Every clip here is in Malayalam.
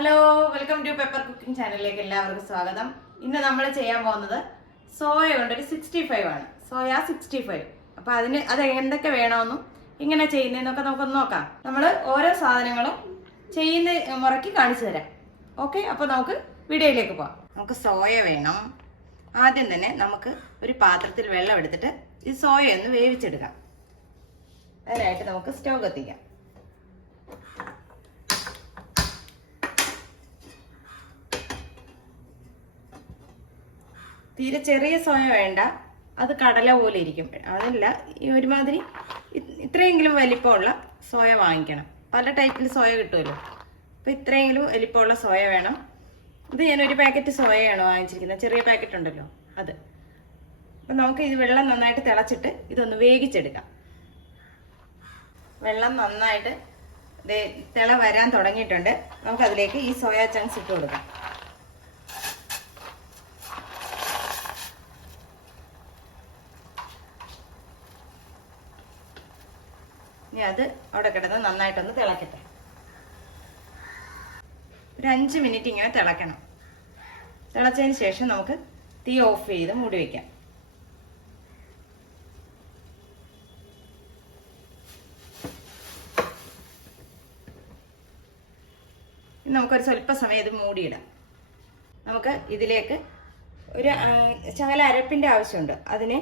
Hello welcome to paper cooking ചാനലിലേക്ക് എല്ലാവർക്കും സ്വാഗതം. ഇന്ന് നമ്മൾ ചെയ്യാൻ പോകുന്നത് സോയ കൊണ്ട് ഒരു സിക്സ്റ്റി ഫൈവ് ആണ്. സോയ സിക്സ്റ്റി ഫൈവ് അപ്പൊ അതിന് അത് എന്തൊക്കെ വേണമെന്നും ഇങ്ങനെ ചെയ്യുന്നതെന്നൊക്കെ നമുക്കൊന്ന് നോക്കാം. നമ്മൾ ഓരോ സാധനങ്ങളും ചെയ്യുന്ന മുറയ്ക്ക് കാണിച്ചു തരാം. ഓക്കെ അപ്പോൾ നമുക്ക് വീഡിയോയിലേക്ക് പോകാം നമുക്ക് സോയ വേണം. ആദ്യം തന്നെ നമുക്ക് ഒരു പാത്രത്തിൽ വെള്ളം എടുത്തിട്ട് ഈ സോയ ഒന്ന് വേവിച്ചെടുക്കാം. അതിനായിട്ട് നമുക്ക് സ്റ്റവ് കത്തിക്കാം. തീരെ ചെറിയ സോയ വേണ്ട. അത് കടല പോലെ ഇരിക്കും. അതല്ല ഈ ഒരുമാതിരി ഇത്രയെങ്കിലും വലിപ്പമുള്ള സോയ വാങ്ങിക്കണം. പല ടൈപ്പിൽ സോയ കിട്ടുമല്ലോ. അപ്പോൾ ഇത്രയെങ്കിലും വലിപ്പമുള്ള സോയ വേണം. ഇത് ഞാൻ ഒരു പാക്കറ്റ് സോയയാണ് വാങ്ങിച്ചിരിക്കുന്നത്. ചെറിയ പാക്കറ്റ് ഉണ്ടല്ലോ അത്. അപ്പം നമുക്ക് ഇത് വെള്ളം നന്നായിട്ട് തിളച്ചിട്ട് ഇതൊന്ന് വേവിച്ചെടുക്കാം. വെള്ളം നന്നായിട്ട് തിള വരാൻ തുടങ്ങിയിട്ടുണ്ട്. നമുക്കതിലേക്ക് ഈ സോയ ചങ്ക്സ് ഇട്ട് കൊടുക്കാം. ഇനി അത് അവിടെ കിടന്ന് നന്നായിട്ടൊന്ന് തിളക്കട്ടെ. ഒരു അഞ്ച് മിനിറ്റ് ഇങ്ങനെ തിളക്കണം. തിളച്ചതിന് ശേഷം നമുക്ക് തീ ഓഫ് ചെയ്ത് മൂടി വയ്ക്കാം നമുക്കൊരു സ്വല്പ സമയം ഇത് മൂടിയിടാം. നമുക്ക് ഇതിലേക്ക് ഒരു ശകല അരപ്പിന്റെ ആവശ്യമുണ്ട്. അതിന്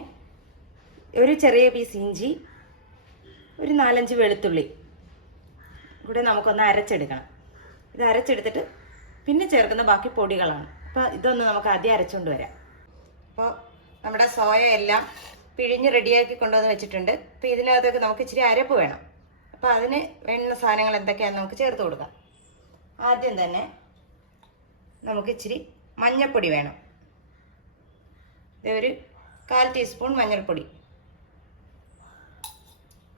ഒരു ചെറിയ പീസ് ഇഞ്ചി ഒരു നാലഞ്ച് വെളുത്തുള്ളി. കൂടെ നമുക്കൊന്ന് അരച്ചെടുക്കണം. ഇത് അരച്ചെടുത്തിട്ട് പിന്നെ ചേർക്കുന്ന ബാക്കി പൊടികളാണ്. അപ്പോൾ ഇതൊന്ന് നമുക്ക് ആദ്യം അരച്ചുകൊണ്ട് വരാം. അപ്പോൾ നമ്മുടെ സോയ എല്ലാം പിഴിഞ്ഞ് റെഡിയാക്കി കൊണ്ടുവന്ന് വെച്ചിട്ടുണ്ട്. അപ്പോൾ ഇതിനകത്തൊക്കെ നമുക്ക് ഇച്ചിരി അരപ്പ് വേണം. അപ്പോൾ അതിന് വേണ്ട സാധനങ്ങൾ എന്തൊക്കെയാണെന്ന് നമുക്ക് ചേർത്ത് കൊടുക്കാം. ആദ്യം തന്നെ നമുക്ക് ഇച്ചിരി മഞ്ഞൾപ്പൊടി വേണം. ഒരു കാൽ ടീസ്പൂൺ മഞ്ഞൾപ്പൊടി.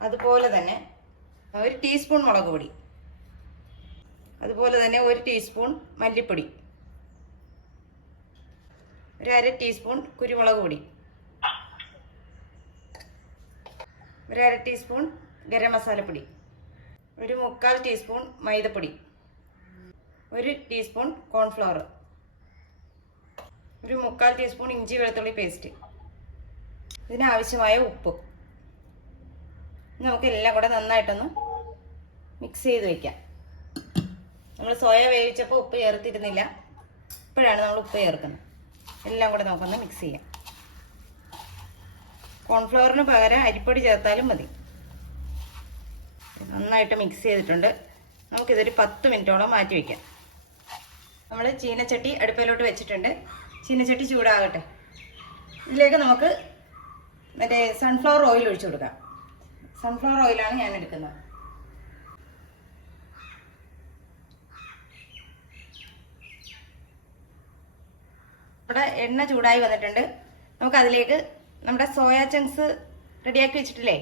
അതുപോലെ തന്നെ ഒരു ടീസ്പൂൺ മുളക് പൊടി. അതുപോലെ തന്നെ ഒരു ടീസ്പൂൺ മല്ലിപ്പൊടി. ഒരു അര ടീസ്പൂൺ കുരുമുളക് പൊടി. ഒരു അര ടീസ്പൂൺ ഗരം മസാലപ്പൊടി ഒരു മുക്കാൽ ടീസ്പൂൺ മൈദപ്പൊടി. ഒരു ടീസ്പൂൺ കോൺഫ്ലവർ ഒരു മുക്കാൽ ടീസ്പൂൺ ഇഞ്ചി വെളുത്തുള്ളി പേസ്റ്റ് ഇതിനാവശ്യമായ ഉപ്പ്. നമുക്ക് എല്ലാം കൂടെ നന്നായിട്ടൊന്ന് മിക്സ് ചെയ്ത് വെക്കാം. നമ്മൾ സോയ വേവിച്ചപ്പോൾ ഉപ്പ് ചേർത്തിരുന്നില്ല. ഇപ്പോഴാണ് നമ്മൾ ഉപ്പ് ചേർക്കുന്നത്. എല്ലാം കൂടെ നമുക്കൊന്ന് മിക്സ് ചെയ്യാം. കോൺഫ്ലവറിന് പകരം അരിപ്പൊടി ചേർത്താലും മതി. നന്നായിട്ട് മിക്സ് ചെയ്തിട്ടുണ്ട്. നമുക്കിതൊരു പത്ത് മിനിറ്റോളം മാറ്റി വയ്ക്കാം നമ്മൾ ചീനച്ചട്ടി അടുപ്പിലോട്ട് വെച്ചിട്ടുണ്ട്. ചീനച്ചട്ടി ചൂടാകട്ടെ. ഇതിലേക്ക് നമുക്ക് മറ്റേ സൺഫ്ലവർ ഓയിൽ ഒഴിച്ചു കൊടുക്കാം. സൺഫ്ലവർ ഓയിലാണ് ഞാൻ എടുക്കുന്നത്. നമ്മുടെ എണ്ണ ചൂടായി വന്നിട്ടുണ്ട്. നമുക്ക് അതിലേക്ക് നമ്മുടെ സോയ ചങ്ക്സ് റെഡിയാക്കി വെച്ചിട്ടില്ലേ?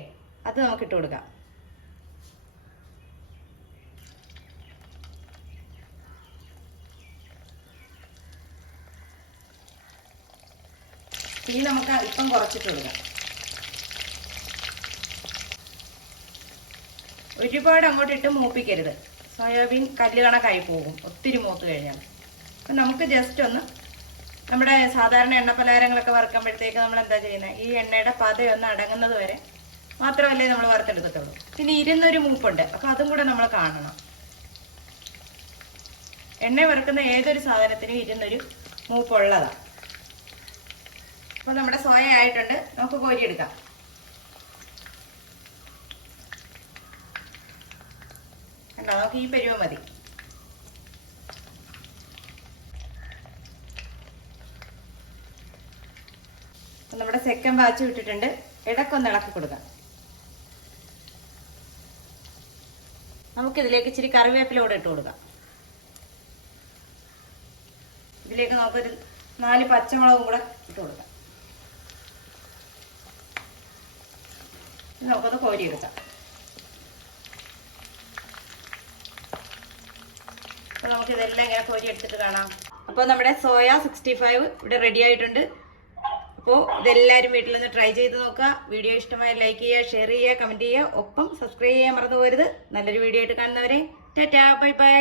അത് നമുക്ക് ഇട്ട് കൊടുക്കാം. ഇനി നമുക്ക് ഇപ്പം കുറച്ചിട്ട് കൊടുക്കാം. ഒരുപാട് അങ്ങോട്ട് ഇട്ട് മൂപ്പിക്കരുത്. സോയാബീൻ കല്ല് കണക്കായി പോകും. ഒത്തിരി മൂത്ത് കഴിഞ്ഞാൽ. അപ്പം നമുക്ക് ജസ്റ്റ് ഒന്ന് നമ്മുടെ സാധാരണ എണ്ണ പലഹാരങ്ങളൊക്കെ വറുക്കുമ്പോഴത്തേക്ക് നമ്മൾ എന്താ ചെയ്യുന്നത് ഈ എണ്ണയുടെ പതയൊന്ന് അടങ്ങുന്നത് വരെ മാത്രമല്ലേ നമ്മൾ വറുത്തെടുക്കത്തുള്ളൂ. പിന്നെ ഇരുന്നൊരു മൂപ്പുണ്ട്. അപ്പം അതും കൂടെ നമ്മൾ കാണണം. എണ്ണ വറുക്കുന്ന ഏതൊരു സാധനത്തിനും ഇരുന്നൊരു മൂപ്പുള്ളതാണ് അപ്പോൾ നമ്മുടെ സോയ ആയിട്ടുണ്ട്. നമുക്ക് കോരിയെടുക്കാം. കണ്ടോ നമുക്ക് ഈ പരുവ മതി. നമ്മുടെ സെക്കൻഡ് ബാച്ച് വിട്ടിട്ടുണ്ട് ഇടക്കൊന്ന് ഇളക്കി കൊടുക്കാം. നമുക്കിതിലേക്ക് ഇച്ചിരി കറിവേപ്പില കൂടെ ഇട്ട് കൊടുക്കാം. ഇതിലേക്ക് നമുക്കൊരു നാല് പച്ചമുളകും കൂടെ ഇട്ട് കൊടുക്കാം. നമുക്കൊന്ന് കോരിയെടുക്കാം. അപ്പോൾ നമുക്ക് ഇതെല്ലാം ഇങ്ങനെ കോരി എടുത്തിട്ട് കാണാം. അപ്പോൾ നമ്മുടെ സോയ സിക്സ്റ്റി ഫൈവ് ഇവിടെ റെഡി ആയിട്ടുണ്ട്. അപ്പോൾ ഇതെല്ലാരും വീട്ടിൽ നിന്ന് ട്രൈ ചെയ്ത് നോക്കുക. വീഡിയോ ഇഷ്ടമായി ലൈക്ക് ചെയ്യുക ഷെയർ ചെയ്യുക കമന്റ് ചെയ്യുക. ഒപ്പം സബ്സ്ക്രൈബ് ചെയ്യാൻ മറന്നു പോരുത് നല്ലൊരു വീഡിയോ ആയിട്ട് കാണുന്നവരെ. Tata bye bye